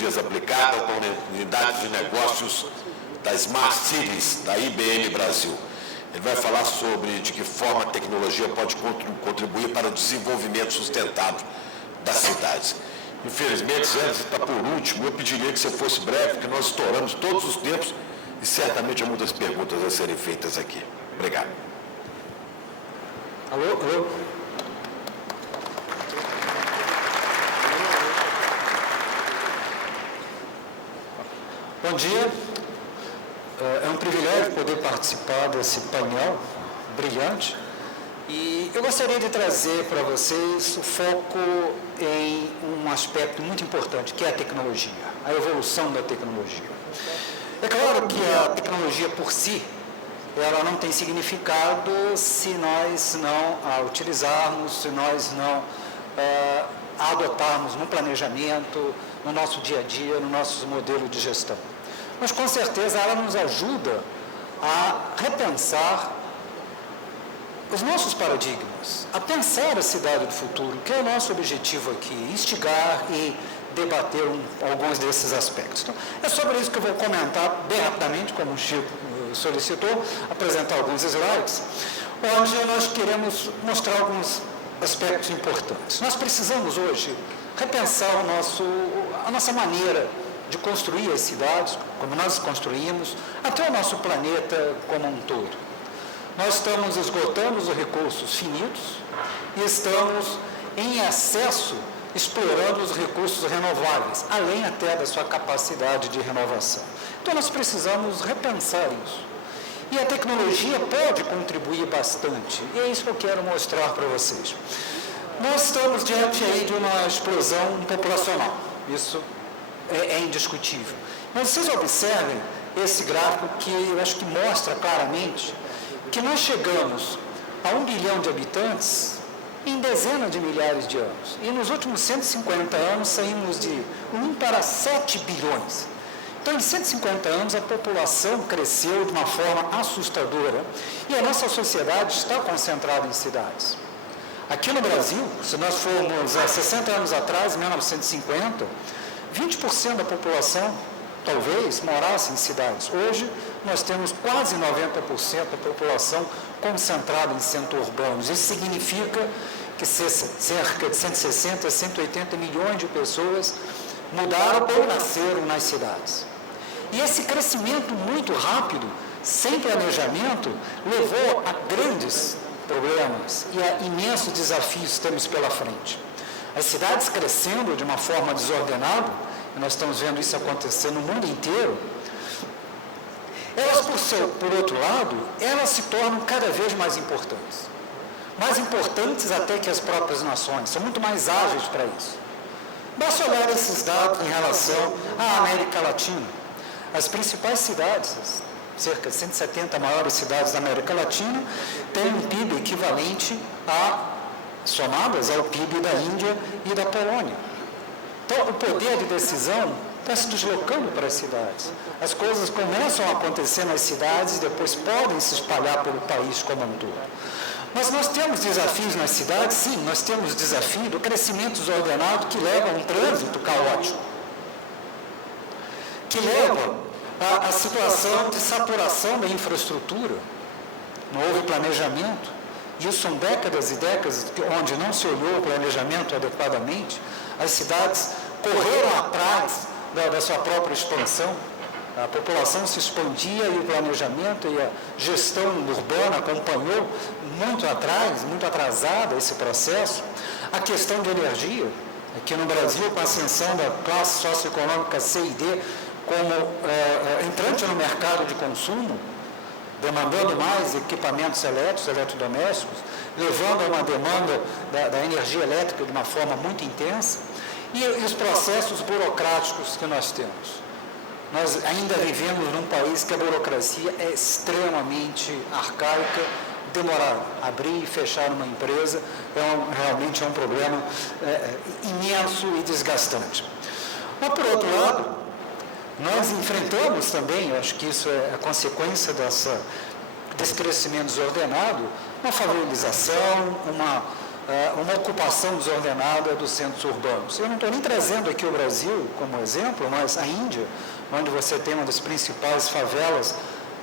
tecnologias aplicadas da unidade de negócios da Smart Cities, da IBM Brasil. Ele vai falar sobre de que forma a tecnologia pode contribuir para o desenvolvimento sustentável das cidades. Infelizmente, Zé, você está por último. Eu pediria que você fosse breve, porque nós estouramos todos os tempos e certamente há muitas perguntas a serem feitas aqui. Obrigado. Alô? Bom dia. É um privilégio poder participar desse painel brilhante. E eu gostaria de trazer para vocês o foco em um aspecto muito importante, que é a tecnologia, a evolução da tecnologia. É claro que a tecnologia por si, ela não tem significado se nós não a utilizarmos, se nós não a adotarmos no planejamento, no nosso dia a dia, no nosso modelo de gestão. Mas, com certeza, ela nos ajuda a repensar os nossos paradigmas, a pensar a cidade do futuro, que é o nosso objetivo aqui, instigar e debater alguns desses aspectos. Então, é sobre isso que eu vou comentar bem rapidamente, como o Chico solicitou, apresentar alguns slides, onde nós queremos mostrar alguns aspectos importantes. Nós precisamos hoje repensar a nossa maneira de construir as cidades, como nós construímos, até o nosso planeta como um todo. Nós estamos esgotando os recursos finitos e estamos em excesso explorando os recursos renováveis, além até da sua capacidade de renovação. Então, nós precisamos repensar isso. E a tecnologia pode contribuir bastante, e é isso que eu quero mostrar para vocês. Nós estamos diante aí de uma explosão populacional, isso é indiscutível. Mas vocês observem esse gráfico que eu acho que mostra claramente que nós chegamos a 1 bilhão de habitantes em dezenas de milhares de anos. E nos últimos 150 anos saímos de 1 para 7 bilhões. Então, em 150 anos, a população cresceu de uma forma assustadora e a nossa sociedade está concentrada em cidades. Aqui no Brasil, se nós formos há 60 anos atrás, em 1950, 20% da população talvez morasse em cidades. Hoje, nós temos quase 90% da população concentrada em centros urbanos. Isso significa que cerca de 160 a 180 milhões de pessoas mudaram ou nasceram nas cidades. E esse crescimento muito rápido, sem planejamento, levou a grandes problemas e a imensos desafios que temos pela frente. As cidades crescendo de uma forma desordenada, e nós estamos vendo isso acontecer no mundo inteiro, elas, por outro lado, elas se tornam cada vez mais importantes até que as próprias nações, são muito mais ágeis para isso. Basta olhar esses dados em relação à América Latina. As principais cidades, cerca de 170 maiores cidades da América Latina, têm um PIB equivalente somadas ao PIB da Índia e da Polônia. Então, o poder de decisão está se deslocando para as cidades. As coisas começam a acontecer nas cidades e depois podem se espalhar pelo país como um todo. Mas nós temos desafios nas cidades, sim, nós temos desafio do crescimento desordenado que leva a um trânsito caótico, que leva à situação de saturação da infraestrutura. Não houve planejamento. Isso são décadas e décadas onde não se olhou o planejamento adequadamente. As cidades correram atrás da sua própria expansão. A população se expandia e o planejamento e a gestão urbana acompanhou muito atrás, muito atrasada esse processo. A questão de energia, aqui no Brasil, com a ascensão da classe socioeconômica C e D como entrante no mercado de consumo, demandando mais equipamentos elétricos, eletrodomésticos, levando a uma demanda da energia elétrica de uma forma muito intensa, e os processos burocráticos que nós temos. Nós ainda vivemos num país que a burocracia é extremamente arcaica, demorado. Abrir e fechar uma empresa realmente é um problema imenso e desgastante. Mas, por outro lado, nós enfrentamos também, eu acho que isso é a consequência desse crescimento desordenado, uma favorização, uma ocupação desordenada dos centros urbanos. Eu não estou nem trazendo aqui o Brasil como exemplo, mas a Índia, onde você tem uma das principais favelas,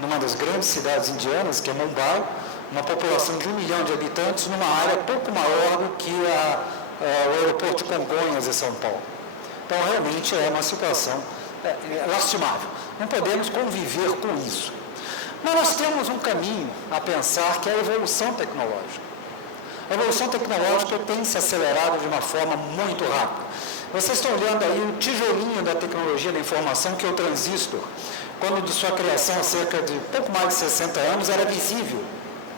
numa das grandes cidades indianas, que é Mumbai, uma população de 1 milhão de habitantes, numa área pouco maior do que o aeroporto de Congonhas em São Paulo. Então, realmente é uma situação lastimável. Não podemos conviver com isso. Mas nós temos um caminho a pensar, que é a evolução tecnológica. A evolução tecnológica tem se acelerado de uma forma muito rápida. Vocês estão olhando aí o tijolinho da tecnologia da informação, que é o transistor. Quando de sua criação, há cerca de pouco mais de 60 anos, era visível.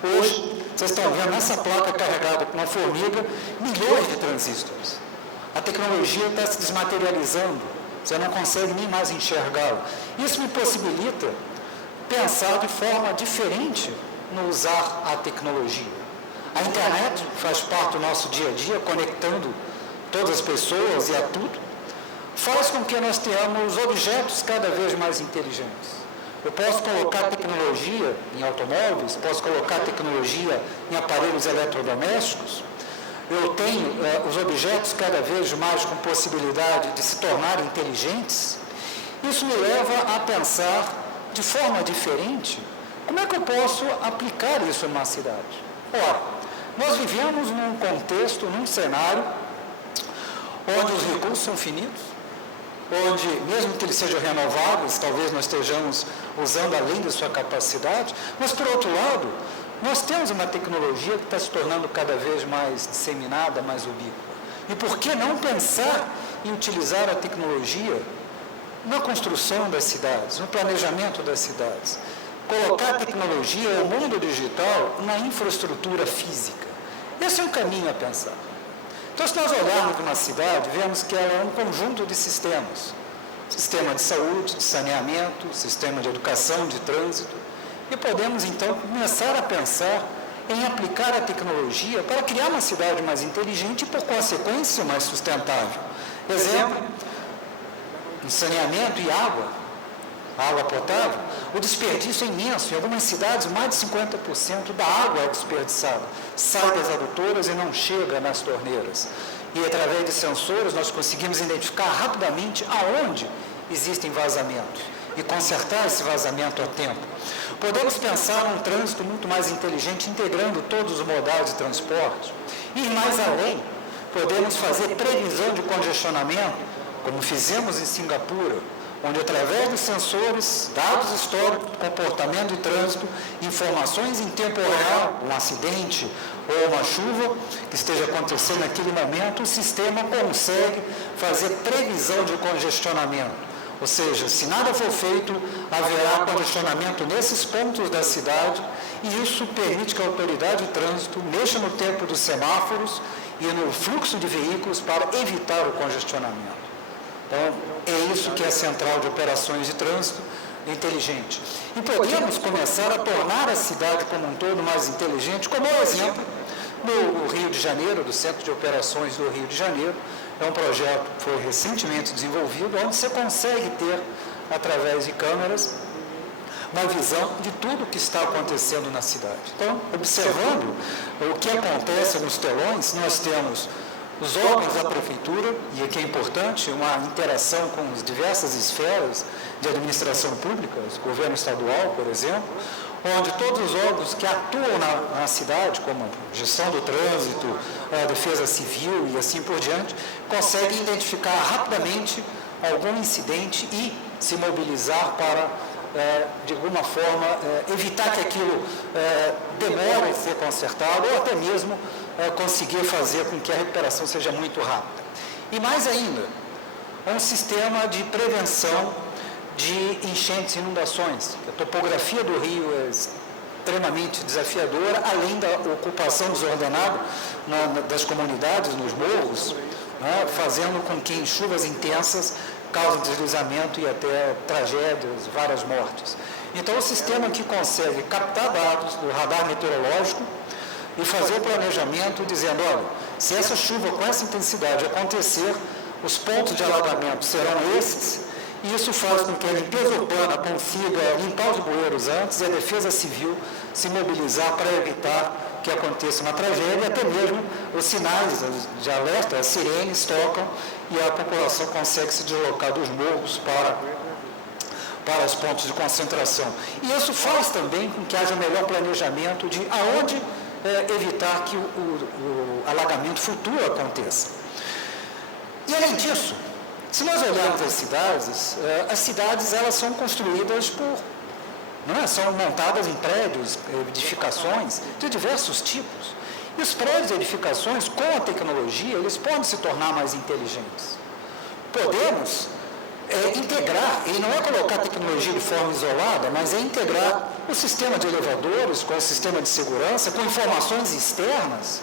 Hoje, vocês estão vendo nessa placa carregada por uma formiga, milhões de transistores. A tecnologia está se desmaterializando, você não consegue nem mais enxergá-la. Isso me possibilita pensar de forma diferente no usar a tecnologia. A internet faz parte do nosso dia a dia, conectando todas as pessoas e a tudo, faz com que nós tenhamos objetos cada vez mais inteligentes. Eu posso colocar tecnologia em automóveis, posso colocar tecnologia em aparelhos eletrodomésticos. Eu tenho os objetos cada vez mais com possibilidade de se tornarem inteligentes. Isso me leva a pensar de forma diferente como é que eu posso aplicar isso numa cidade. Ora, nós vivemos num contexto, num cenário, onde os recursos são finitos, onde, mesmo que eles sejam renováveis, talvez nós estejamos usando além da sua capacidade, mas, por outro lado, nós temos uma tecnologia que está se tornando cada vez mais disseminada, mais ubíqua. E por que não pensar em utilizar a tecnologia na construção das cidades, no planejamento das cidades? Colocar a tecnologia, o mundo digital, na infraestrutura física. Esse é um caminho a pensar. Então, se nós olharmos uma cidade, vemos que ela é um conjunto de sistemas. Sistema de saúde, de saneamento, sistema de educação, de trânsito. E podemos, então, começar a pensar em aplicar a tecnologia para criar uma cidade mais inteligente e, por consequência, mais sustentável. Exemplo, em saneamento e água potável, o desperdício é imenso. Em algumas cidades, mais de 50% da água é desperdiçada. Sai das adutoras e não chega nas torneiras. E, através de sensores, nós conseguimos identificar rapidamente aonde existem vazamentos e consertar esse vazamento a tempo. Podemos pensar num trânsito muito mais inteligente, integrando todos os modais de transporte. E, mais além, podemos fazer previsão de congestionamento, como fizemos em Singapura, onde, através de sensores, dados históricos, comportamento de trânsito, informações em tempo real, um acidente ou uma chuva que esteja acontecendo naquele momento, o sistema consegue fazer previsão de congestionamento. Ou seja, se nada for feito, haverá congestionamento nesses pontos da cidade, e isso permite que a autoridade de trânsito mexa no tempo dos semáforos e no fluxo de veículos para evitar o congestionamento. Então, é isso que é a central de operações de trânsito inteligente. E podemos começar a tornar a cidade como um todo mais inteligente, como exemplo, no Rio de Janeiro, do Centro de Operações do Rio de Janeiro. É um projeto que foi recentemente desenvolvido, onde você consegue ter, através de câmeras, uma visão de tudo o que está acontecendo na cidade. Então, observando o que acontece nos telões, nós temos os órgãos da prefeitura, e aqui é importante, uma interação com as diversas esferas de administração pública, o governo estadual, por exemplo, onde todos os órgãos que atuam na cidade, como gestão do trânsito, a defesa civil e assim por diante, conseguem identificar rapidamente algum incidente e se mobilizar para, de alguma forma, evitar que aquilo demore a ser consertado ou até mesmo conseguir fazer com que a recuperação seja muito rápida. E mais ainda, um sistema de prevenção de enchentes e inundações. A topografia do rio é extremamente desafiadora, além da ocupação desordenada das comunidades, nos morros, né, fazendo com que em chuvas intensas causem deslizamento e até tragédias, várias mortes. Então, o sistema que consegue captar dados do radar meteorológico e fazer o planejamento dizendo, olha, se essa chuva com essa intensidade acontecer, os pontos de alagamento serão esses, e isso faz com que a limpeza urbana consiga limpar os bueiros antes e a defesa civil se mobilizar para evitar que aconteça uma tragédia, até mesmo os sinais de alerta, as sirenes tocam e a população consegue se deslocar dos morros para os pontos de concentração. E isso faz também com que haja melhor planejamento de aonde evitar que o alagamento futuro aconteça. E além disso, se nós olharmos as cidades elas são construídas são montadas em prédios, edificações de diversos tipos. E os prédios e edificações, com a tecnologia, eles podem se tornar mais inteligentes. Podemos integrar, e não é colocar a tecnologia de forma isolada, mas é integrar o sistema de elevadores com o sistema de segurança, com informações externas,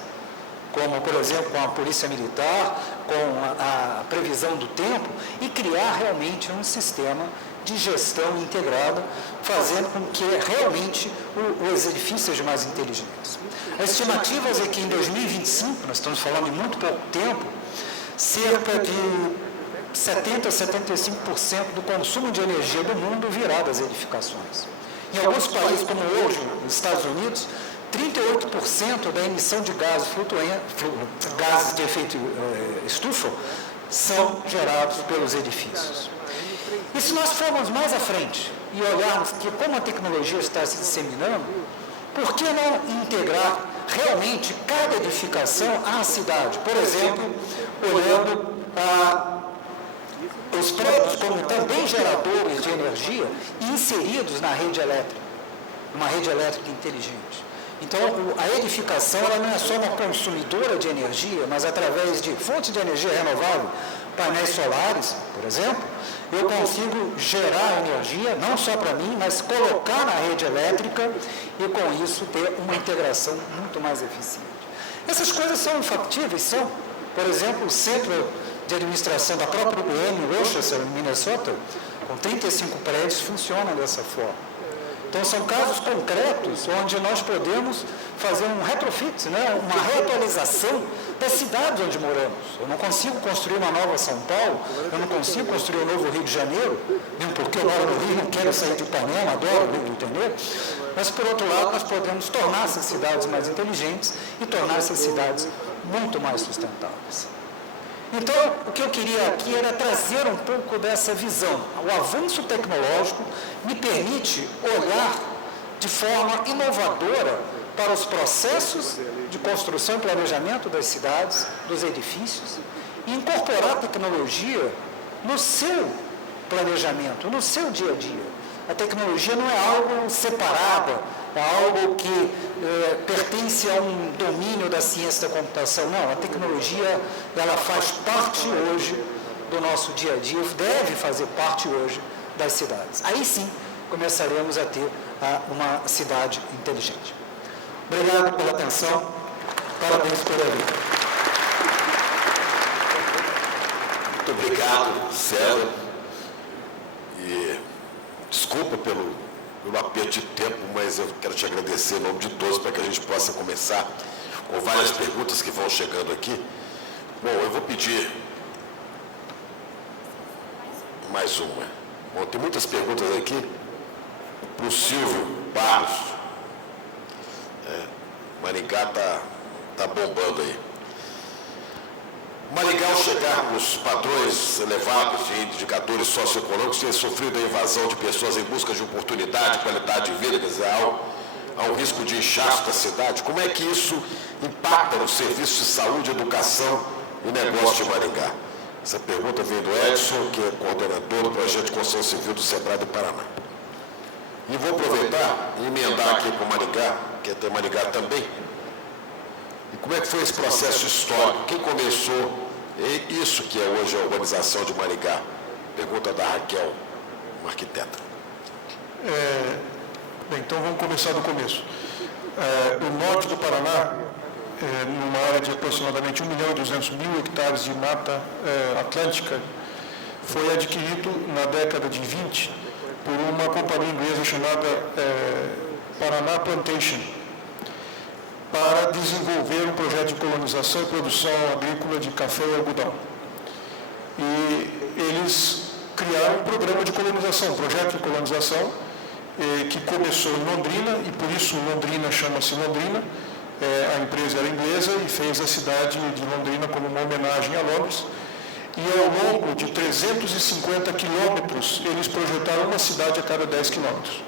como, por exemplo, com a polícia militar, com a previsão do tempo, e criar realmente um sistema de gestão integrada, fazendo com que realmente os edifícios sejam mais inteligentes. As estimativas é que em 2025, nós estamos falando em muito pouco tempo, cerca de 70% a 75% do consumo de energia do mundo virá das edificações. Em alguns países, como hoje, nos Estados Unidos, 38% da emissão de gases de efeito estufa, são gerados pelos edifícios. E se nós formos mais à frente e olharmos que como a tecnologia está se disseminando, por que não integrar realmente cada edificação à cidade? Por exemplo, olhando os prédios como também geradores de energia e inseridos na rede elétrica, uma rede elétrica inteligente. Então, a edificação ela não é só uma consumidora de energia, mas através de fontes de energia renovável, painéis solares, por exemplo, eu consigo gerar energia, não só para mim, mas colocar na rede elétrica e, com isso, ter uma integração muito mais eficiente. Essas coisas são factíveis, são, por exemplo, o centro de administração da própria UEM, em Rochester, em Minnesota, com 35 prédios, funciona dessa forma. Então, são casos concretos onde nós podemos fazer um retrofit, uma reatualização das cidades onde moramos. Eu não consigo construir uma nova São Paulo, eu não consigo construir um novo Rio de Janeiro, mesmo porque eu moro no Rio, não quero sair de Ipanema, adoro o Rio de Janeiro, mas, por outro lado, nós podemos tornar essas cidades mais inteligentes e tornar essas cidades muito mais sustentáveis. Então, o que eu queria aqui era trazer um pouco dessa visão. O avanço tecnológico me permite olhar de forma inovadora para os processos de construção e planejamento das cidades, dos edifícios, e incorporar a tecnologia no seu planejamento, no seu dia a dia. A tecnologia não é algo separado, é algo que pertence a um domínio da ciência da computação. Não, a tecnologia ela faz parte hoje do nosso dia a dia, deve fazer parte hoje das cidades. Aí sim, começaremos a ter uma cidade inteligente. Obrigado pela atenção, parabéns pela vida. Muito obrigado, Célio. E desculpa pelo aperto de tempo, mas eu quero te agradecer em nome de todos para que a gente possa começar com várias perguntas que vão chegando aqui. Bom, eu vou pedir mais uma. Bom, tem muitas perguntas aqui para o Silvio Barros. Maringá está bombando aí. Maringá, ao chegar nos padrões elevados de indicadores socioeconômicos, tem sofrido a invasão de pessoas em busca de oportunidade, qualidade de vida, quer dizer, há um risco de inchaço da cidade. Como é que isso impacta nos serviços de saúde, educação e negócio de Maringá? Essa pergunta vem do Edson, que é coordenador do projeto de construção civil do SEBRAE do Paraná. E vou aproveitar e emendar aqui com Maringá, que é Maringá também. E como é que foi esse processo histórico? Quem começou isso que é hoje a urbanização de Maringá? Pergunta da Raquel, uma arquiteta. Bem, então vamos começar do começo. O norte do Paraná, numa área de aproximadamente 1.200.000 hectares de mata atlântica, foi adquirido na década de 20 por uma companhia inglesa chamada Paraná Plantation, para desenvolver um projeto de colonização e produção agrícola de café e algodão. E eles criaram um programa de colonização, um projeto de colonização, que começou em Londrina, e por isso Londrina chama-se Londrina, A empresa era inglesa e fez a cidade de Londrina como uma homenagem a Londres. E ao longo de 350 quilômetros, eles projetaram uma cidade a cada 10 quilômetros.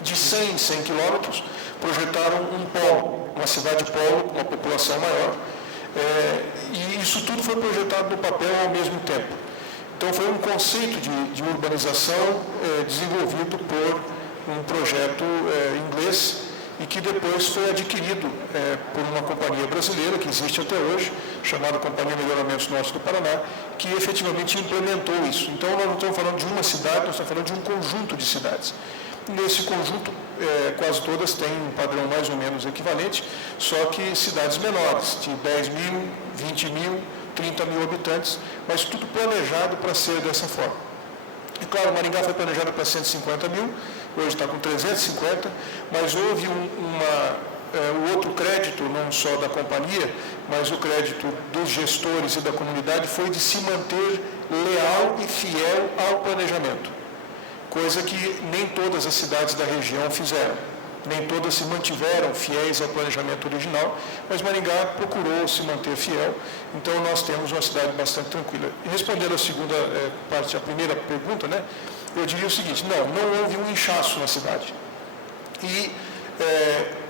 De 100 em 100 quilômetros, projetaram um polo, uma cidade polo, com uma população maior. E isso tudo foi projetado no papel ao mesmo tempo. Então, foi um conceito de urbanização desenvolvido por um projeto inglês e que depois foi adquirido por uma companhia brasileira, que existe até hoje, chamada Companhia Melhoramentos Norte do Paraná, que efetivamente implementou isso. Então, nós não estamos falando de uma cidade, nós estamos falando de um conjunto de cidades. Nesse conjunto, quase todas têm um padrão mais ou menos equivalente, só que cidades menores, de 10 mil, 20 mil, 30 mil habitantes, mas tudo planejado para ser dessa forma. E claro, Maringá foi planejado para 150 mil, hoje está com 350, mas houve o outro crédito, não só da companhia, mas o crédito dos gestores e da comunidade foi de se manter leal e fiel ao planejamento, coisa que nem todas as cidades da região fizeram. Nem todas se mantiveram fiéis ao planejamento original, mas Maringá procurou se manter fiel, então nós temos uma cidade bastante tranquila. E respondendo a segunda parte, a primeira pergunta, eu diria o seguinte: não houve um inchaço na cidade. E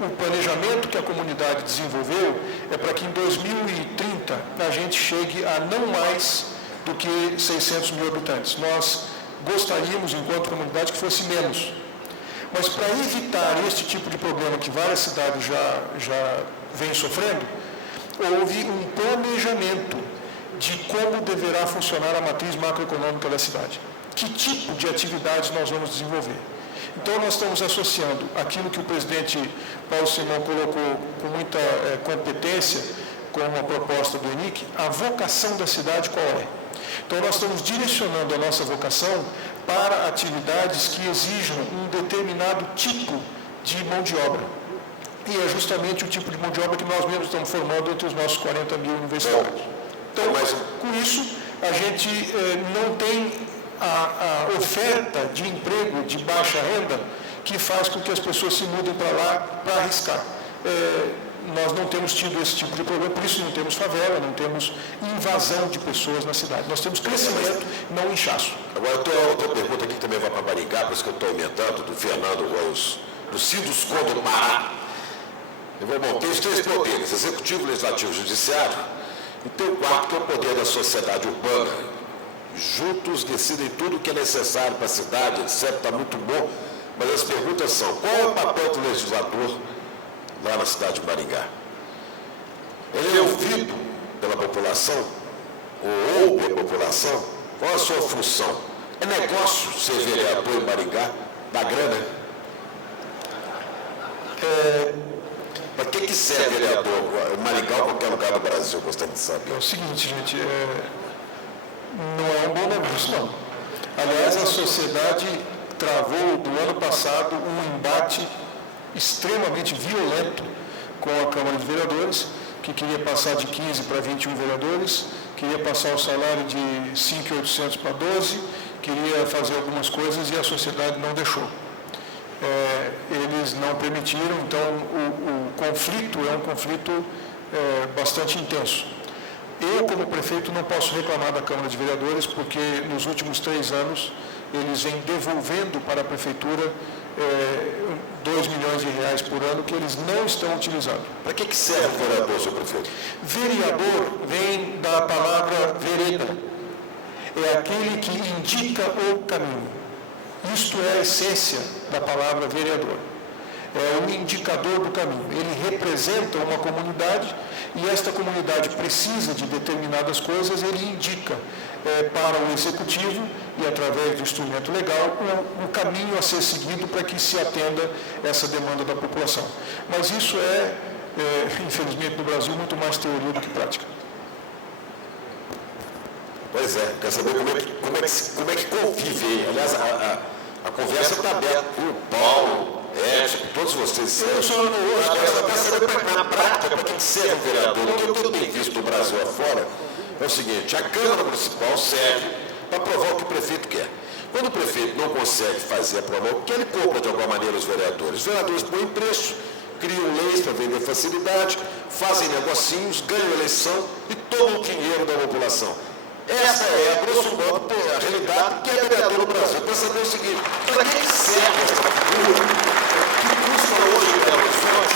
o planejamento que a comunidade desenvolveu é para que em 2030 a gente chegue a não mais do que 600 mil habitantes. Nós gostaríamos, enquanto comunidade, que fosse menos. Mas para evitar este tipo de problema que várias cidades já vêm sofrendo, houve um planejamento de como deverá funcionar a matriz macroeconômica da cidade. Que tipo de atividades nós vamos desenvolver? Então, nós estamos associando aquilo que o presidente Paulo Simão colocou com muita competência, como a proposta do ENIC, a vocação da cidade qual é? Então, nós estamos direcionando a nossa vocação para atividades que exijam um determinado tipo de mão de obra. E é justamente o tipo de mão de obra que nós mesmos estamos formando entre os nossos 40 mil universitários. Então, com isso, a gente não tem a oferta de emprego de baixa renda que faz com que as pessoas se mudem para lá para arriscar. Nós não temos tido esse tipo de problema, por isso não temos favela, não temos invasão de pessoas na cidade. Nós temos crescimento, não inchaço. Agora, eu tenho outra pergunta aqui que também vai para Maringá, por isso que eu estou aumentando, do Fernando Rose, do Sinduscon do Pará. Tem os três poderes, executivo, legislativo e judiciário, e tem o quarto, que é o poder da sociedade urbana. Juntos decidem tudo o que é necessário para a cidade, etc. Está muito bom, mas as perguntas são: qual é o papel do legislador lá na cidade de Maringá? Ele é ouvido pela população? Ou ouve a população? Qual a sua função? É negócio ser vereador em Maringá? Dá grana? Para que serve vereador? Maringá ou qualquer lugar do Brasil, eu gostaria de saber. É o seguinte, gente, não é um bom negócio, não. Aliás, a sociedade travou, do ano passado, um embate extremamente violento com a Câmara de Vereadores, que queria passar de 15 para 21 vereadores, queria passar o salário de 5.800 para 12, queria fazer algumas coisas e a sociedade não deixou. Eles não permitiram, então o conflito é um conflito bastante intenso. Eu, como prefeito, não posso reclamar da Câmara de Vereadores, porque nos últimos 3 anos eles vêm devolvendo para a Prefeitura 2 milhões de reais por ano que eles não estão utilizando. Para que serve o vereador, senhor prefeito? Vereador vem da palavra vereda. É aquele que indica o caminho. Isto é a essência da palavra vereador. É o indicador do caminho. Ele representa uma comunidade e esta comunidade precisa de determinadas coisas, ele indica para o executivo e através do instrumento legal o caminho a ser seguido para que se atenda essa demanda da população. Mas isso infelizmente no Brasil, muito mais teoria do que prática. Pois é, quer saber como é que convive. Aliás, a conversa está aberta por Paulo, Edson, todos vocês. Eu só quero saber na prática para que serve o vereador. O que eu tenho visto no Brasil afora é o seguinte: a Câmara Municipal serve para aprovar o que o prefeito quer. Quando o prefeito não consegue fazer aprovar o que ele compra de alguma maneira os vereadores põem preço, criam leis para vender facilidade, fazem negocinhos, ganham eleição e tomam o dinheiro da população. Essa é, a grosso modo, a realidade que é vereador no Brasil. Para saber o seguinte, para que serve essa figura que custa hoje em Belo Horizonte,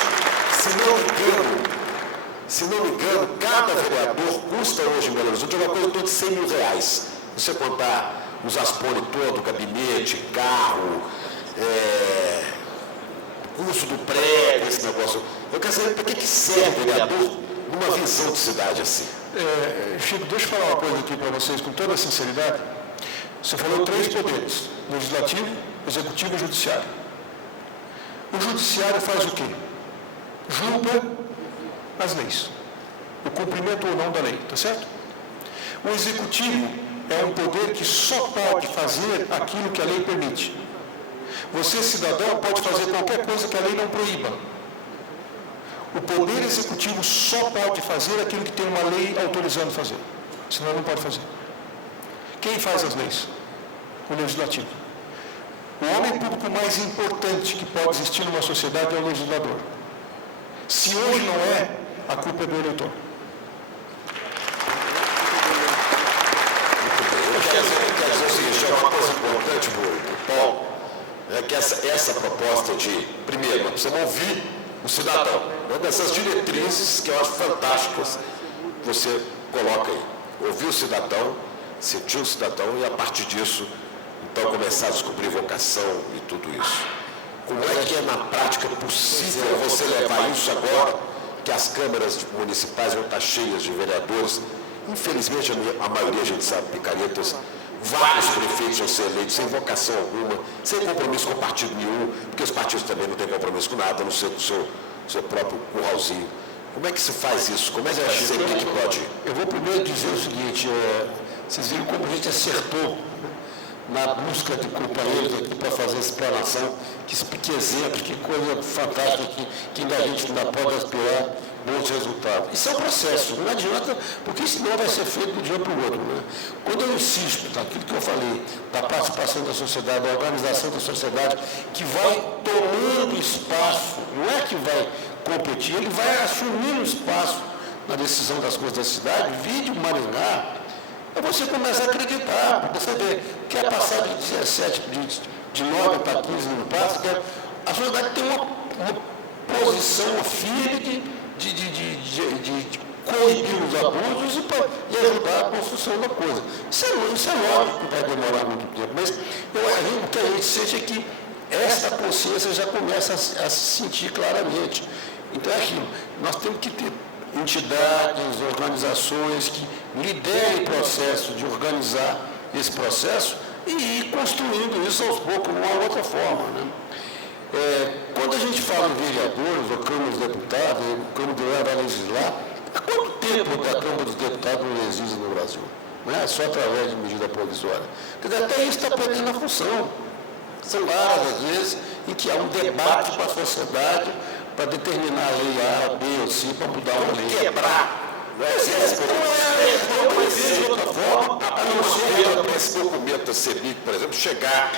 se não me engano, cada vereador custa hoje em Belo Horizonte uma coisa em torno de R$100 mil. Você contar os aspone todo, gabinete, carro, custo do prédio, esse negócio. Eu quero saber para que serve vereador numa visão de cidade assim. Chico, deixa eu falar uma coisa aqui para vocês com toda a sinceridade. Você falou 3 poderes: legislativo, executivo e judiciário. O judiciário faz o quê? Julga as leis, o cumprimento ou não da lei, tá certo? O executivo é um poder que só pode fazer aquilo que a lei permite. Você, cidadão, pode fazer qualquer coisa que a lei não proíba. O poder executivo só pode fazer aquilo que tem uma lei autorizando fazer, senão não pode fazer. Quem faz as leis? O legislativo. O homem público mais importante que pode existir numa sociedade é o legislador. Se hoje não é, a culpa é do eleitor. Eu quero dizer o seguinte, é uma coisa importante, Paulo, é que essa proposta de, primeiro, nós precisamos ouvir o cidadão, dessas diretrizes que eu acho fantásticas, você coloca aí, ouvir o cidadão, sentir o cidadão e a partir disso, então começar a descobrir vocação e tudo isso. Como é que é na prática possível você levar isso agora, que as câmaras municipais vão estar cheias de vereadores? Infelizmente, a maioria, a gente sabe, picaretas, vários prefeitos vão ser eleitos sem vocação alguma, sem compromisso com partido nenhum, porque os partidos também não têm compromisso com nada, a não ser com o seu próprio curralzinho. Como é que se faz isso? Como é que que pode ir? Eu vou primeiro dizer o seguinte, vocês viram como a gente acertou na busca de companheiros aqui para fazer essa explanação, que exemplo, que coisa fantástica, que ainda a gente ainda pode aspirar bons resultados. Isso é um processo, não adianta, porque senão vai ser feito de um dia para o outro. Né? Quando eu insisto naquilo que eu falei, da participação da sociedade, da organização da sociedade, que vai tomando espaço, não é que vai competir, ele vai assumindo espaço na decisão das coisas da cidade, vide o Maringá, aí você começa a acreditar, porque você vê, quer passar de 17, de 9 para 15 não passa, a sociedade tem uma posição firme de coibir os abusos e ajudar a construção da coisa. Isso é lógico que vai demorar muito tempo, mas o que a gente sente é que essa consciência já começa a se sentir claramente. Então é aquilo, nós temos que ter entidades, organizações que liderem o processo de organizar esse processo e ir construindo isso aos poucos, de uma outra forma. Né? Quando a gente fala em vereadores, ou Câmara dos Deputados, Câmara de vai legislar, há quanto tempo a Câmara dos Deputados não existe no Brasil? Né? Só através de medida provisória. Quer dizer, até isso está perdendo a função. São raras, às vezes, em que há um debate com a sociedade para determinar a lei A, B ou C, para mudar uma lei. Quebrar. Não existe outra forma, a não ser esse documento da CEMIC, por exemplo, chegar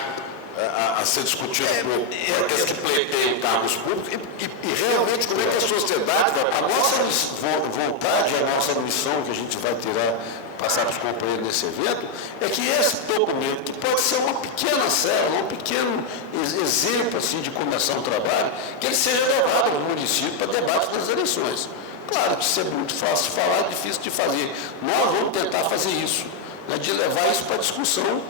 a ser discutido por aqueles que pleiteiam cargos públicos e realmente como é que a sociedade vai... A nossa vontade, a nossa missão que a gente vai tirar, passar para os companheiros nesse evento, é que esse documento, que pode ser uma pequena célula, um pequeno exemplo assim, de começar um trabalho, que ele seja levado ao município para debate das eleições. Claro que isso é muito fácil de falar, é difícil de fazer. Nós vamos tentar fazer isso, né, de levar isso para a discussão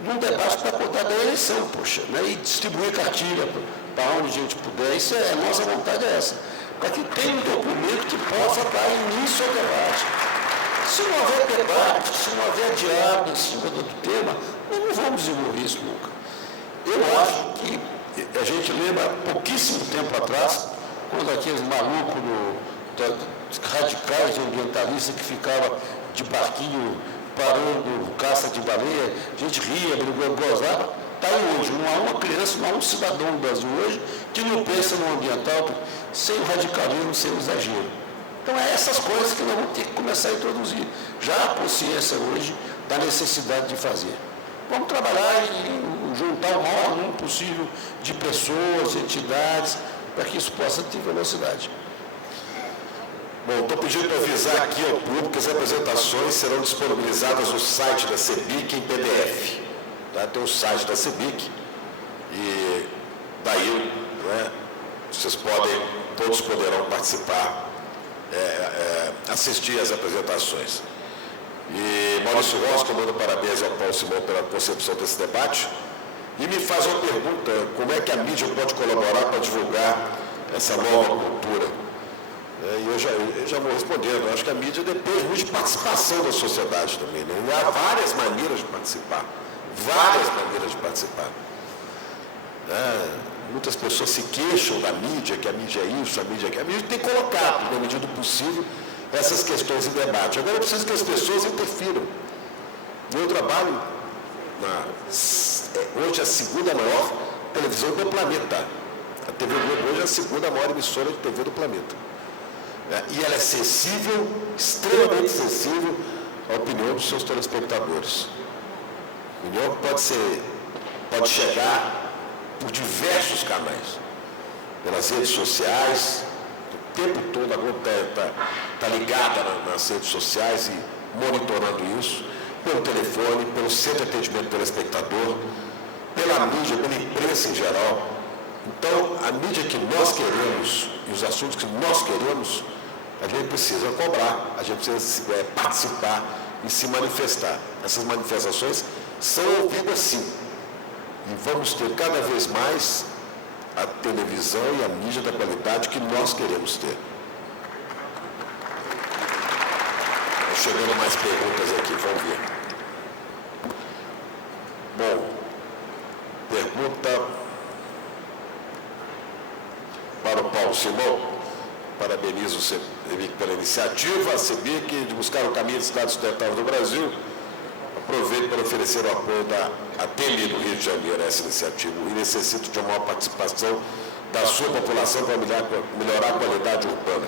num debate para contar da eleição, poxa, né, e distribuir cartilha para onde a gente puder. Isso é, a nossa vontade é essa. Para que tenha um documento que possa dar início ao debate. Se não houver debate, se não houver diálogo em cima do tema, nós não vamos desenvolver isso nunca. Eu acho que a gente lembra pouquíssimo tempo atrás, quando aqueles malucos radicais ambientalistas que ficavam de barquinho parando caça de baleia, a gente ria, gozava, está aí hoje. Não há uma criança, não há um cidadão do Brasil hoje que não pensa no ambiental sem o radicalismo, sem o exagero. Então, é essas coisas que nós vamos ter que começar a introduzir. Já há consciência hoje da necessidade de fazer. Vamos trabalhar e juntar o maior número possível de pessoas, entidades, para que isso possa ter velocidade. Bom, estou pedindo para avisar aqui ao público que as apresentações serão disponibilizadas no site da CEBIC em PDF. Tá? Tem o site da CEBIC e daí, né, todos poderão participar, assistir às apresentações. E Maurício Rosca manda parabéns ao Paulo Simão pela concepção desse debate e me faz uma pergunta: como é que a mídia pode colaborar para divulgar essa nova cultura? E eu já vou respondendo. Eu acho que a mídia depende muito de participação da sociedade também. Né? E há várias maneiras de participar. Várias maneiras de participar. Muitas pessoas se queixam da mídia, que a mídia é isso, a mídia é aquilo. A mídia tem colocado, na medida do possível, essas questões em debate. Agora eu preciso que as pessoas interfiram. Eu trabalho hoje é a segunda maior televisão do planeta. A TV Globo hoje é a segunda maior emissora de TV do planeta. E ela é sensível, extremamente sensível à opinião dos seus telespectadores. A opinião pode chegar por diversos canais, pelas redes sociais, o tempo todo a Globo está ligada nas redes sociais e monitorando isso, pelo telefone, pelo centro de atendimento do telespectador, pela mídia, pela imprensa em geral. Então, a mídia que nós queremos e os assuntos que nós queremos, a gente precisa cobrar, a gente precisa participar e se manifestar. Essas manifestações são ouvidas sim. E vamos ter cada vez mais a televisão e a mídia da qualidade que nós queremos ter. Chegando mais perguntas aqui, vamos ver. Bom, pergunta para o Paulo Simão. Parabenizo o CEBIC pela iniciativa, a CEBIC de buscar o caminho de cidade sustentável do Brasil. Aproveito para oferecer o apoio da ATEMI do Rio de Janeiro a essa iniciativa e necessito de uma maior participação da sua população para melhorar a qualidade urbana.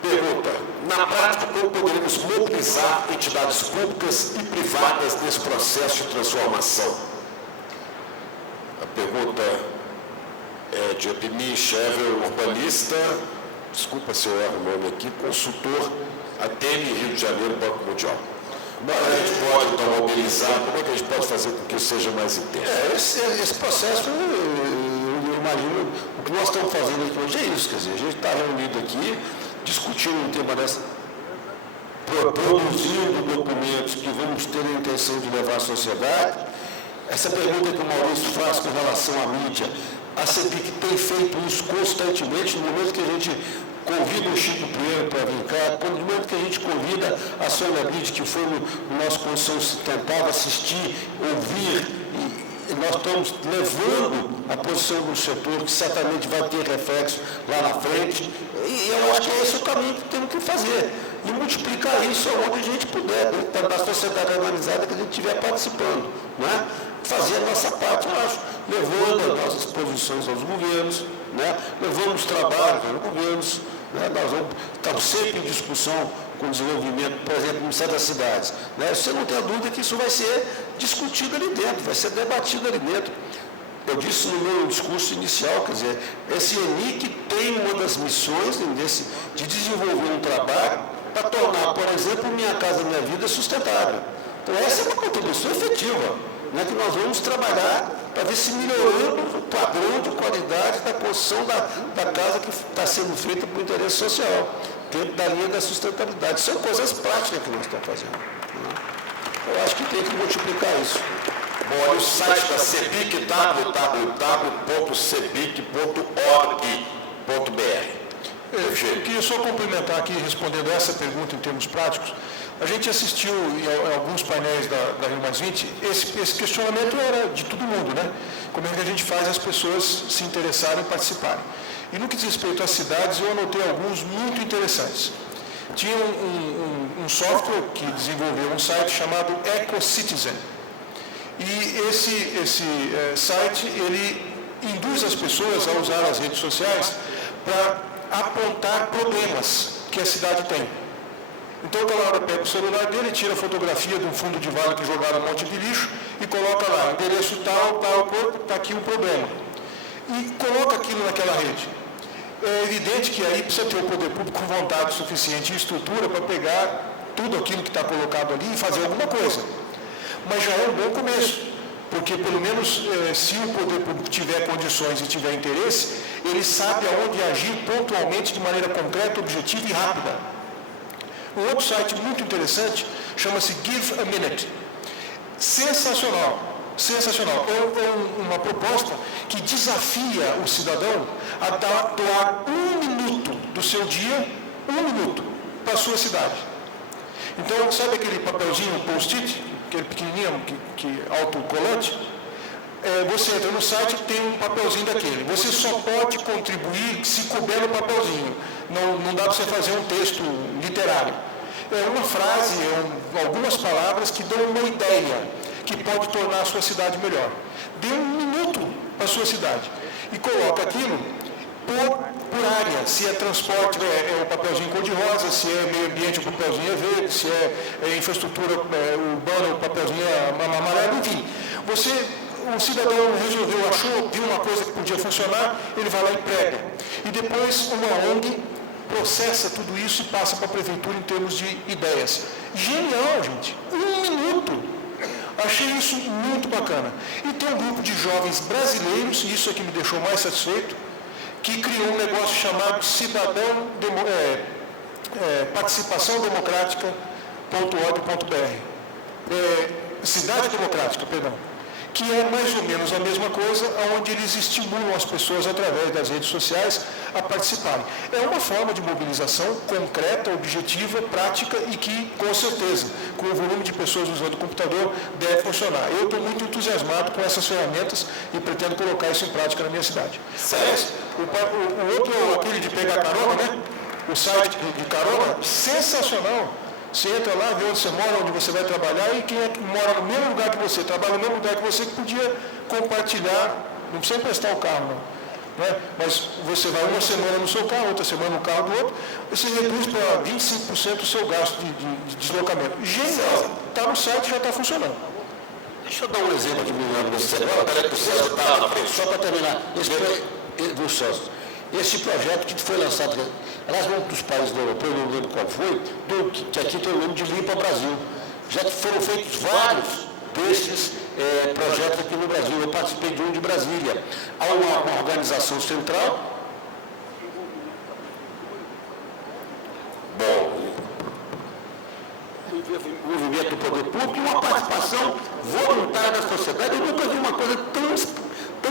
Pergunta: na prática, como poderíamos mobilizar entidades públicas e privadas nesse processo de transformação? A pergunta é de Epimir Chevel, urbanista, desculpa se eu erro o nome aqui, consultor, ATEMI Rio de Janeiro, Banco Mundial. Como a gente pode então mobilizar, como é que a gente pode fazer com que isso seja mais intenso? Esse processo, eu imagino, o que nós estamos fazendo aqui hoje é isso, quer dizer, a gente está reunido aqui, discutindo um tema dessa, produzindo documentos que vamos ter a intenção de levar à sociedade. Essa pergunta que o Maurício faz com relação à mídia, a CEBIC tem feito isso constantemente. No momento que a gente convida o Chico Pinheiro para vir cá, no momento que a gente convida a Sônia Bride, que foi no nosso Condição Sustentável, assistir, ouvir, e nós estamos levando a posição do setor, que certamente vai ter reflexo lá na frente, e eu acho que esse é o caminho que temos que fazer, e multiplicar isso onde a gente puder, dentro da sociedade organizada que a gente estiver participando, né? Fazer a nossa parte, eu acho, levando as nossas posições aos governos, né? Levando os trabalhos aos governos, né? Nós estamos sempre em discussão com o desenvolvimento, por exemplo, no Ministério das Cidades. Né? Você não tem a dúvida que isso vai ser discutido ali dentro, vai ser debatido ali dentro. Eu disse no meu discurso inicial, quer dizer, esse ENIC tem uma das missões de desenvolver um trabalho para tornar, por exemplo, Minha Casa Minha Vida sustentável. Então essa é uma contribuição efetiva, né, que nós vamos trabalhar para ver se melhoramos o padrão de qualidade da construção da casa que está sendo feita por interesse social, dentro da linha da sustentabilidade. São coisas práticas que nós estamos fazendo. Né? Eu acho que tem que multiplicar isso. Bom, o site da CEBIC, www.cebic.org.br. Eu queria só complementar aqui, respondendo essa pergunta em termos práticos. A gente assistiu em alguns painéis da Rio Mais 20, esse questionamento era de todo mundo, né? Como é que a gente faz as pessoas se interessarem e participarem. E no que diz respeito às cidades, eu anotei alguns muito interessantes. Tinha um software que desenvolveu um site chamado EcoCitizen. E esse site, ele induz as pessoas a usar as redes sociais para apontar problemas que a cidade tem. Então o camarada pega o celular dele, tira a fotografia de um fundo de vale que jogaram um monte de lixo e coloca lá, endereço tal, está aqui um problema. e coloca aquilo naquela rede. É evidente que aí precisa ter o poder público com vontade suficiente e estrutura para pegar tudo aquilo que está colocado ali e fazer alguma coisa. Mas já é um bom começo, porque pelo menos se o poder público tiver condições e tiver interesse, ele sabe aonde agir pontualmente de maneira concreta, objetiva e rápida. Um outro site muito interessante chama-se Give a Minute. Sensacional, sensacional. É uma proposta que desafia o cidadão a doar 1 minuto do seu dia, 1 minuto, para a sua cidade. Então, sabe aquele papelzinho post-it, aquele pequenininho, que autocolante? Você entra no site e tem um papelzinho daquele. Você só pode contribuir se couber no papelzinho. Não dá para você fazer um texto literário. É uma frase, algumas palavras que dão uma ideia que pode tornar a sua cidade melhor. Dê 1 minuto para a sua cidade e coloca aquilo por área, se é transporte, é o papelzinho cor-de-rosa, se é meio ambiente, o papelzinho é verde, se é infraestrutura urbana, o papelzinho é amarelo, enfim. O cidadão resolveu, viu uma coisa que podia funcionar, ele vai lá e prega. E depois uma ONG processa tudo isso e passa para a prefeitura em termos de ideias. Genial, gente! 1 minuto! Achei isso muito bacana. E tem um grupo de jovens brasileiros, e isso é que me deixou mais satisfeito, que criou um negócio chamado participação democrática.org.br. Cidade Democrática, perdão. Que é mais ou menos a mesma coisa, onde eles estimulam as pessoas através das redes sociais a participarem. É uma forma de mobilização concreta, objetiva, prática e que, com certeza, com o volume de pessoas usando o computador, deve funcionar. Eu estou muito entusiasmado com essas ferramentas e pretendo colocar isso em prática na minha cidade. O outro, aquele de pegar carona, né? O site de carona, sensacional. Você entra lá, vê onde você mora, onde você vai trabalhar, e quem é que mora no mesmo lugar que você, trabalha no mesmo lugar que você, que podia compartilhar, não precisa emprestar o carro, não. Né? Mas você vai uma semana no seu carro, outra semana no carro do outro, você reduz para 25% o seu gasto de deslocamento. Genial! Está no site e já está funcionando. Deixa eu dar um exemplo aqui, peraí, o César está na frente. Só para terminar, esse projeto que foi lançado, aliás, um dos países europeus, não lembro qual foi, que aqui tem o nome de Limpa Brasil. Já foram feitos vários desses projetos aqui no Brasil. Eu participei de um de Brasília. Há uma organização central. Movimento do poder público e uma participação voluntária da sociedade. Eu nunca vi uma coisa tão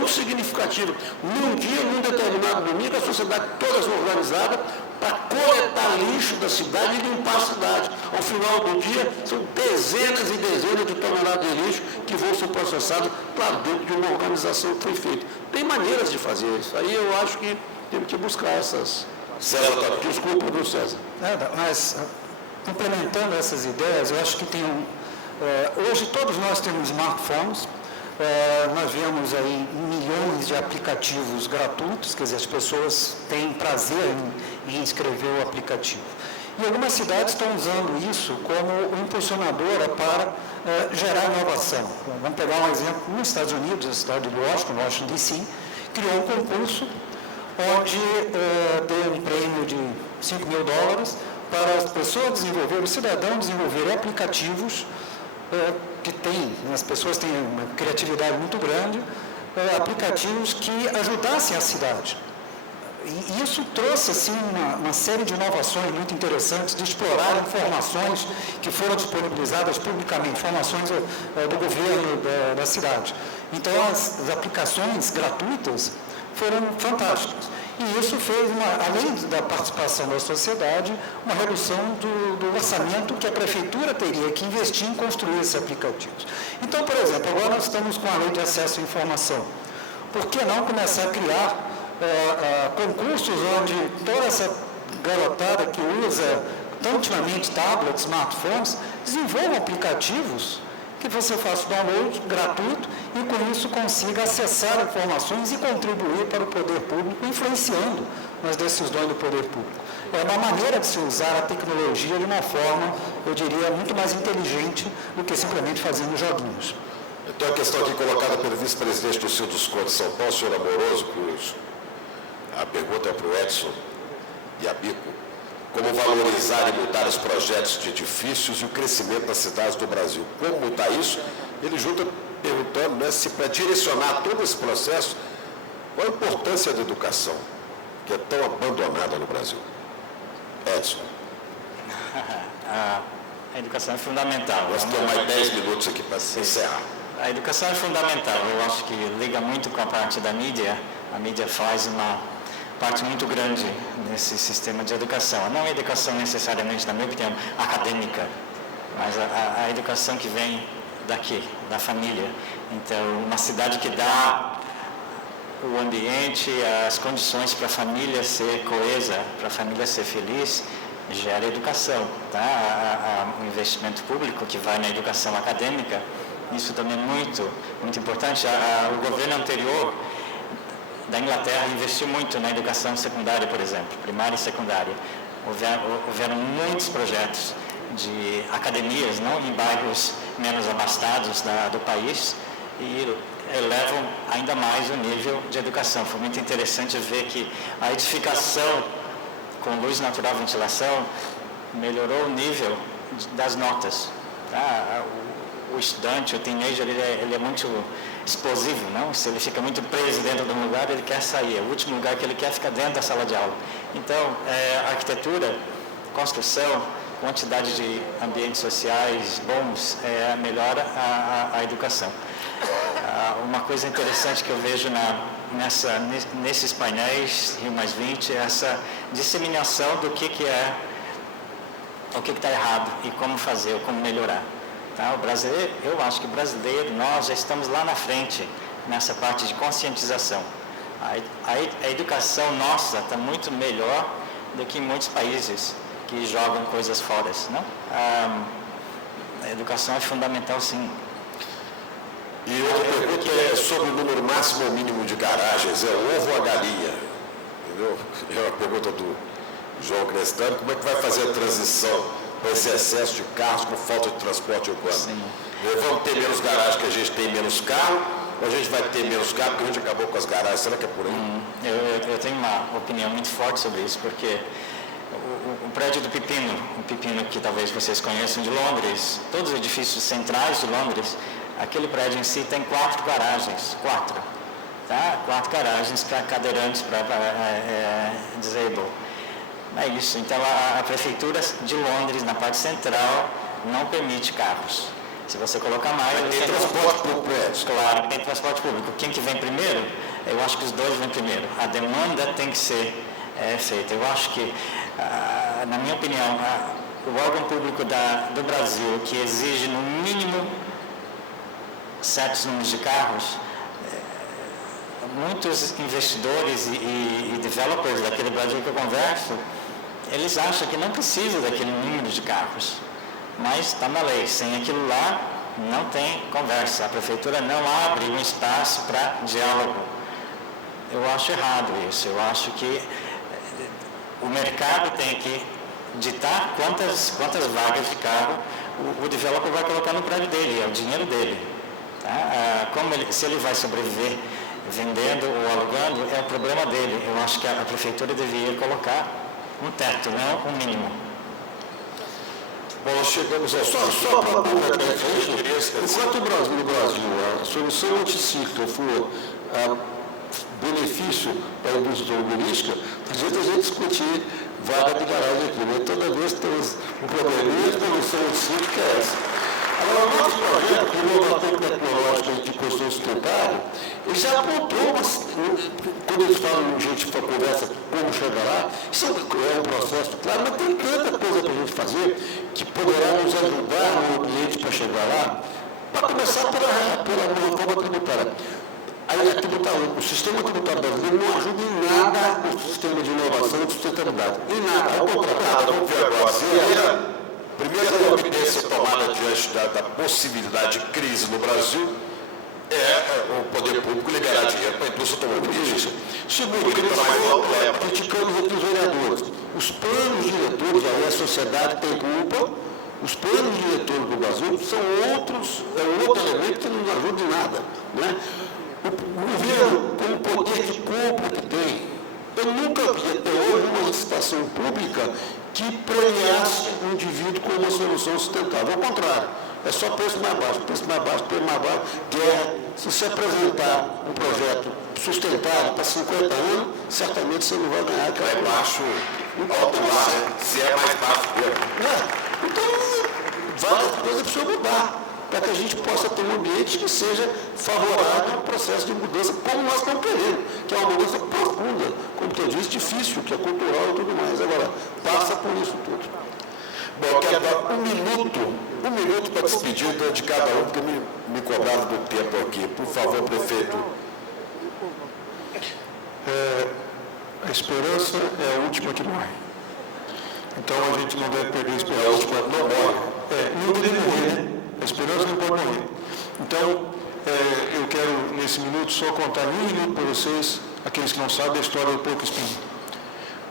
significativa. Num determinado domingo, a sociedade toda se organizada para coletar lixo da cidade e limpar a cidade. Ao final do dia, são dezenas e dezenas de toneladas de lixo que vão ser processadas para dentro de uma organização que foi feita. Tem maneiras de fazer isso. Aí eu acho que temos que buscar essas... César, desculpa, viu, César? Mas, complementando essas ideias, eu acho que tem hoje todos nós temos smartphones. Nós vemos aí milhões de aplicativos gratuitos, quer dizer, as pessoas têm prazer em escrever o aplicativo. E algumas cidades estão usando isso como impulsionadora para gerar inovação. Vamos pegar um exemplo, nos Estados Unidos, a cidade de Washington DC, criou um concurso onde deu um prêmio de $5.000 para as pessoas desenvolverem, os cidadãos desenvolverem aplicativos que as pessoas têm uma criatividade muito grande, aplicativos que ajudassem a cidade. E isso trouxe assim, uma série de inovações muito interessantes de explorar informações que foram disponibilizadas publicamente, informações do governo da cidade. Então, as aplicações gratuitas foram fantásticas. E isso fez, além da participação da sociedade, uma redução do orçamento que a prefeitura teria que investir em construir esses aplicativos. Então, por exemplo, agora nós estamos com a lei de acesso à informação. Por que não começar a criar concursos onde toda essa garotada que usa tanto tablets, smartphones, desenvolvam aplicativos que você faça o download gratuito e com isso consiga acessar informações e contribuir para o poder público, influenciando nas decisões do poder público. É uma maneira de se usar a tecnologia de uma forma, eu diria, muito mais inteligente do que simplesmente fazendo joguinhos. Então, Tem uma questão aqui colocada pelo vice-presidente do Sinduscon de São Paulo, senhor Amoroso, a pergunta é para o Edson e a Bico. Como valorizar e mudar os projetos de edifícios e o crescimento das cidades do Brasil? Como mudar isso? Ele junta perguntando, né, se para direcionar todo esse processo, qual a importância da educação, que é tão abandonada no Brasil? Edson. A educação é fundamental. Nós temos mais 10 minutos aqui para encerrar. A educação é fundamental. Eu acho que liga muito com a parte da mídia. A mídia faz uma parte muito grande nesse sistema de educação. Não a educação necessariamente, na minha opinião, acadêmica, mas a educação que vem daqui, da família. Então, uma cidade que dá o ambiente, as condições para a família ser coesa, para a família ser feliz, gera educação. Tá? O investimento público que vai na educação acadêmica, isso também é muito, muito importante. O governo anterior da Inglaterra investiu muito na educação secundária, por exemplo, primária e secundária. Houveram muitos projetos de academias, não, em bairros menos abastados do país, e elevam ainda mais o nível de educação. Foi muito interessante ver que a edificação com luz natural e ventilação melhorou o nível das notas. Tá? O estudante, o teenager, ele é muito explosivo, não? Se ele fica muito preso dentro de um lugar, ele quer sair. O último lugar que ele quer fica dentro da sala de aula. Então, arquitetura, construção, quantidade de ambientes sociais bons, melhora a educação. Uma coisa interessante que eu vejo nesses painéis, Rio+20, é essa disseminação do que o que está errado e como fazer, ou como melhorar. Tá? O brasileiro, eu acho que o brasileiro, nós já estamos lá na frente nessa parte de conscientização. A educação nossa está muito melhor do que em muitos países que jogam coisas fora, não? A educação é fundamental, sim. E outra pergunta é sobre o número máximo ou mínimo de garagens, é o ovo ou a galinha? Entendeu? É uma pergunta do João Crestano, como é que vai fazer a transição para esse excesso de carros com falta de transporte urbano? Sim. Vamos ter menos garagens que a gente tem menos carro, ou a gente vai ter menos carro porque a gente acabou com as garagens? Será que é por aí? Eu tenho uma opinião muito forte sobre isso, porque o prédio do Pepino, o Pepino que talvez vocês conheçam de Londres, todos os edifícios centrais de Londres, aquele prédio em si tem 4 garagens, 4. Tá? 4 garagens para cadeirantes, para disabled. É isso. Então, a prefeitura de Londres, na parte central, não permite carros. Se você colocar mais... Tem transporte público, Claro, tem transporte público. Quem que vem primeiro? Eu acho que os dois vêm primeiro. A demanda tem que ser feita. Eu acho que, na minha opinião, o órgão público do Brasil, que exige no mínimo certos números de carros, muitos investidores e developers daquele Brasil que eu converso, eles acham que não precisa daquele número de carros, mas está na lei. Sem aquilo lá, não tem conversa. A prefeitura não abre um espaço para diálogo. Eu acho errado isso. Eu acho que o mercado tem que ditar quantas vagas de carro o developer vai colocar no prédio dele, é o dinheiro dele. Tá? Se ele vai sobreviver vendendo ou alugando, é o problema dele. Eu acho que a prefeitura deveria colocar um teto, não um mínimo. Bom, nós chegamos ao... Só para completar isso, enquanto no Brasil a solução anticíclica for benefício para a indústria automobilística, a gente discutir vaga de garagem aqui, né? Toda vez temos um probleminha, a solução anticíclica é essa. Agora, o nosso projeto, com o inovação tecnológica de construção sustentável, ele já apontou, quando eles falam, gente para conversa, como chegar lá, isso é um processo, claro, mas tem tanta coisa para a gente fazer que poderá nos ajudar no ambiente para chegar lá, para começar pela reforma tributária. O sistema tributário brasileiro não ajuda em nada no sistema de inovação e de sustentabilidade. Em nada, ao contrário. Vamos ver agora. Primeira providência tomada diante da possibilidade de crise no Brasil é o poder público liberar dinheiro para a indústria automobilística. Segundo, criticamos aqui os vereadores. Os planos diretores, aí a sociedade tem culpa, Os planos diretores do Brasil são outro elemento que não nos ajuda em nada. Né? O governo, com o poder de compra que tem, eu nunca vi até hoje uma licitação pública que premiasse o indivíduo com uma solução sustentável. Ao contrário, é só preço mais baixo, preço mais baixo, guerra. Se você apresentar um projeto sustentável para 50 anos, certamente você não vai ganhar aquela. É baixo, alto lá, né? Se é mais baixo mesmo. Então, várias coisas precisam mudar, para que a gente possa ter um ambiente que seja favorável ao processo de mudança, como nós estamos querendo, que é uma mudança profunda, como eu disse, difícil, que é cultural e tudo mais. Agora, passa por isso tudo. Bom, eu quero dar um minuto para despedir de cada um, porque me cobraram do tempo aqui. Por favor, prefeito. A esperança é a última que morre. Então a gente não deve perder a esperança. É a última que não morre. Não deve morrer, né? A esperança não pode morrer. Então, eu quero, nesse minuto, só contar em um minuto para vocês, aqueles que não sabem, a história do porco-espinho.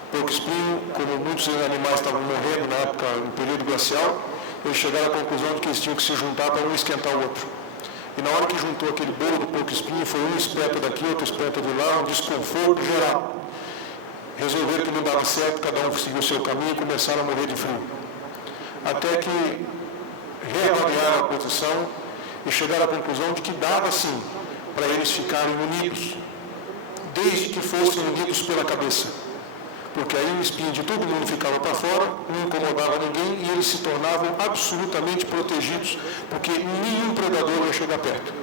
O porco-espinho, como muitos animais estavam morrendo na época, no período glacial, eles chegaram à conclusão de que eles tinham que se juntar para um esquentar o outro. E na hora que juntou aquele bolo do porco-espinho, foi um espeta daqui, outro espeta de lá, um desconforto geral. Resolveram que não dava certo, cada um seguiu o seu caminho e começaram a morrer de frio. Até que reavaliaram a posição e chegaram à conclusão de que dava sim para eles ficarem unidos, desde que fossem unidos pela cabeça. Porque aí o espinho de todo mundo ficava para fora, não incomodava ninguém e eles se tornavam absolutamente protegidos, porque nenhum predador ia chegar perto.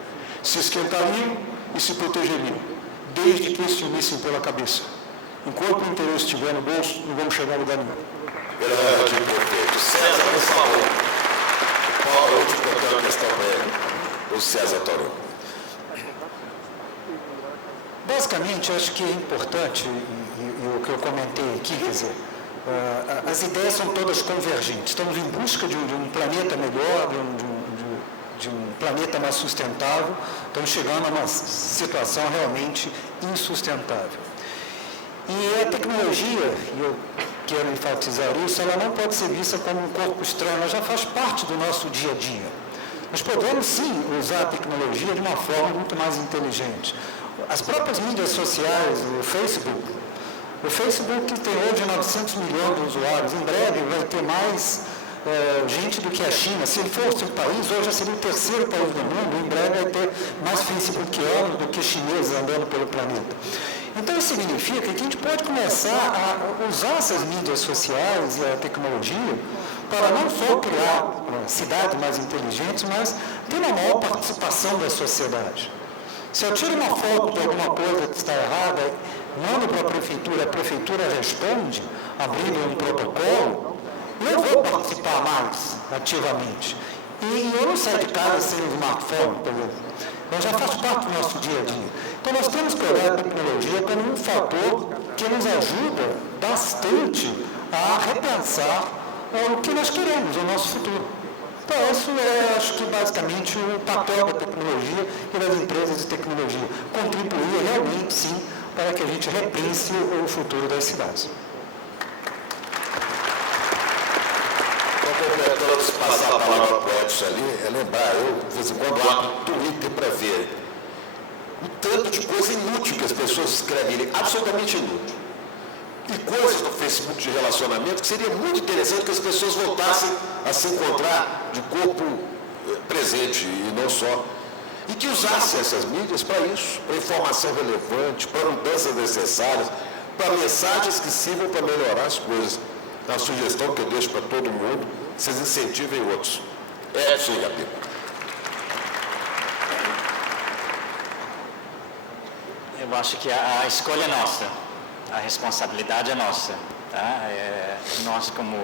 Se esquentariam e se protegeriam, desde que se unissem pela cabeça. Enquanto o interesse estiver no bolso, não vamos chegar a lugar nenhum. Grande prefeito. César, por favor. Qual a última questão para ele? O César Toró. Basicamente, acho que é importante, e o que eu comentei aqui, quer dizer, as ideias são todas convergentes. Estamos em busca de um planeta melhor, de um planeta mais sustentável. Estamos chegando a uma situação realmente insustentável. E a tecnologia, e eu quero enfatizar isso, ela não pode ser vista como um corpo estranho, ela já faz parte do nosso dia a dia. Nós podemos, sim, usar a tecnologia de uma forma muito mais inteligente. As próprias mídias sociais, o Facebook tem hoje 900 milhões de usuários, em breve vai ter mais gente do que a China. Se ele fosse um país, hoje já seria o terceiro país do mundo, em breve vai ter mais facebookianos do que chineses andando pelo planeta. Então isso significa que a gente pode começar a usar essas mídias sociais e a tecnologia para não só criar cidades mais inteligentes, mas ter uma maior participação da sociedade. Se eu tiro uma foto de alguma coisa que está errada, mando para a prefeitura responde, abrindo um protocolo, eu vou participar mais ativamente. E eu não saio de casa sem um smartphone, por exemplo. Então já faz parte do nosso dia a dia. Então nós temos que olhar a tecnologia como um fator que nos ajuda bastante a repensar o que nós queremos, o nosso futuro. Então, isso é, acho que, basicamente, o papel da tecnologia e das empresas de tecnologia. Contribuir realmente, sim, para que a gente repense o futuro das cidades. Antes de passar a palavra para o Edson ali, lembrar, eu, de vez em quando, abro o Twitter para ver o tanto de coisa inútil que as pessoas escrevem, absolutamente inútil. E coisas no Facebook de relacionamento que seria muito interessante que as pessoas voltassem a se encontrar de corpo presente e não só. E que usassem essas mídias para isso, para informação relevante, para mudanças necessárias, para mensagens que sirvam para melhorar as coisas. É uma sugestão que eu deixo para todo mundo, vocês incentivem outros. Sim, Gabi. Eu acho que a escolha é nossa. A responsabilidade é nossa. Tá? Nós, como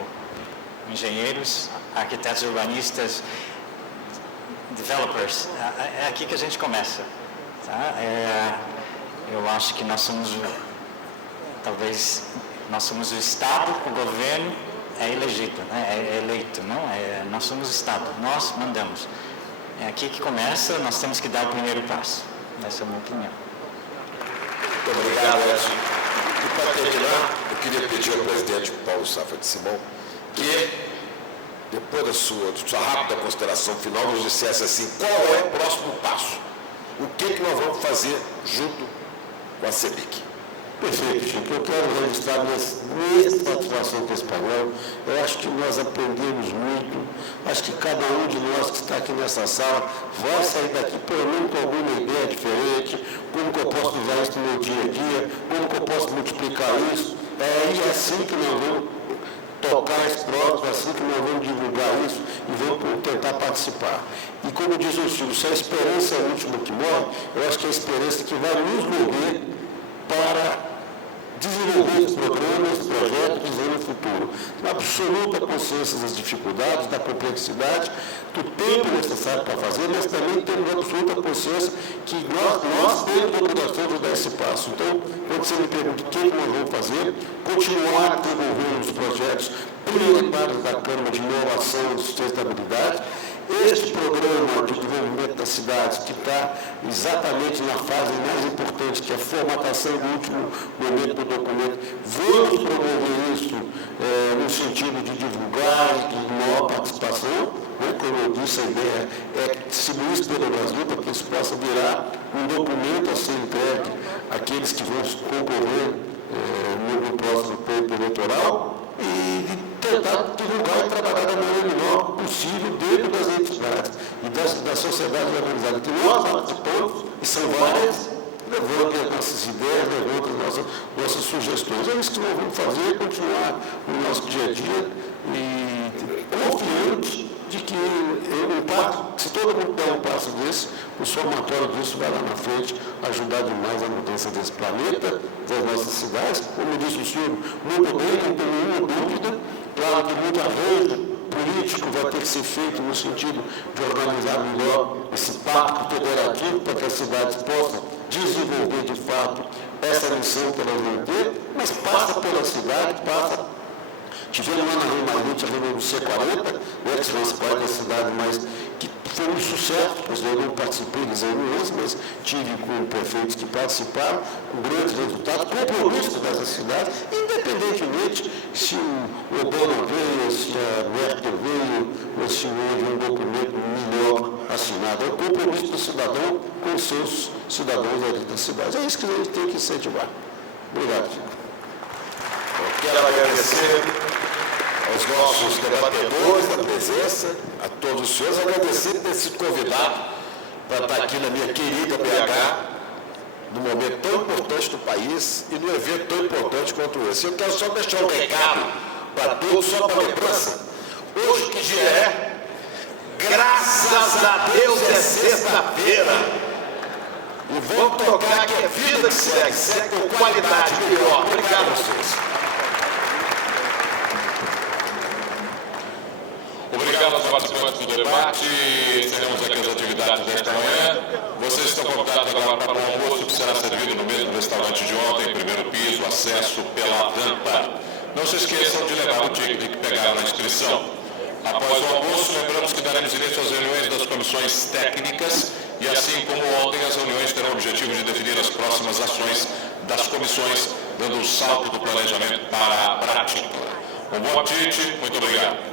engenheiros, arquitetos urbanistas, developers, é aqui que a gente começa. Tá? Eu acho que nós somos, talvez, nós somos o Estado, o governo é elegido, né? É eleito, não? Nós somos o Estado, nós mandamos. É aqui que começa, nós temos que dar o primeiro passo. Essa é a minha opinião. Muito obrigado, Edson. E para terminar, eu queria pedir ao presidente Paulo Safra de Simão que depois da sua rápida consideração final, nos dissesse assim, qual é o próximo passo? O que nós vamos fazer junto com a CEBIC? Perfeito, Chico. Eu quero registrar minha satisfação com esse painel. Eu acho que nós aprendemos muito. Acho que cada um de nós que está aqui nessa sala vai sair daqui pelo menos com alguma ideia diferente, como que eu posso usar isso no meu dia a dia, como que eu posso multiplicar isso. E assim que nós vamos tocar esse próximo, assim que nós vamos divulgar isso e vamos tentar participar. E como diz o Silvio, se a esperança é o último que morre, eu acho que é a esperança que vai nos mover para desenvolver os programas, projetos, visando o futuro. Com absoluta consciência das dificuldades, da complexidade, do tempo necessário para fazer, mas também temos absoluta consciência que nós temos a obrigação de dar esse passo. Então, quando você me pergunta o que nós vamos fazer, continuar desenvolvendo os projetos prioritários da Câmara de Inovação e Sustentabilidade. Este programa de desenvolvimento das cidades, que está exatamente na fase mais importante, que é a formatação do último momento do documento, vamos promover isso no sentido de divulgar e de maior participação. Como eu disse, a ideia é distribuir isso pelo Brasil para que isso possa virar um documento a ser entregue àqueles que vão concorrer no próximo pleito eleitoral e tentar divulgar e trabalhar da maneira melhor possível dentro das entidades e da sociedade organizada. Que nós participamos, e são várias, levando as nossas ideias, levando as nossas sugestões. É isso que nós vamos fazer, continuar no nosso dia a dia e confiante de que se todo mundo der um passo desse, o somatório disso vai lá na frente ajudar demais a mudança desse planeta, das nossas cidades. Como disse o senhor, muito bem, não tem nenhuma dúvida. Claro que muito arranjo político vai ter que ser feito no sentido de organizar melhor esse pacto federativo para que as cidades possam desenvolver de fato essa missão que elas vão ter, mas passa pela cidade, tivemos lá na Rio Marlute a reunião do C40, que são as 40 cidades, mas que foi um sucesso, pois eu não participei das reuniões, mas tive com prefeitos que participaram, com grandes resultados, compromisso dessas cidades, independentemente se o Obama veio, se a Merkel veio, ou se houve um documento melhor assinado. É o compromisso do cidadão com os seus cidadãos ali das cidades. É isso que a gente tem que incentivar. Obrigado, Chico. Eu quero agradecer aos nossos debatedores da presença, a todos os senhores, agradecer por ter sido convidado para estar aqui na minha querida BH, num momento tão importante do país e num evento tão importante quanto esse. Eu quero só deixar um recado para todos, só para lembrança. Hoje, que dia é? Graças a Deus é sexta-feira. E vamos tocar que é vida que segue com qualidade melhor. Obrigado a vocês. Obrigado aos participantes do debate. Encerramos aqui as atividades desta manhã. Vocês estão convidados agora para o almoço que será servido no mesmo restaurante de ontem, primeiro piso, acesso pela rampa. Não se esqueçam de levar o ticket que pegaram na inscrição. Após o almoço, lembramos que daremos início às reuniões das comissões técnicas e, assim como ontem, as reuniões terão o objetivo de definir as próximas ações das comissões, dando um salto do planejamento para a prática. Um bom apetite, muito obrigado.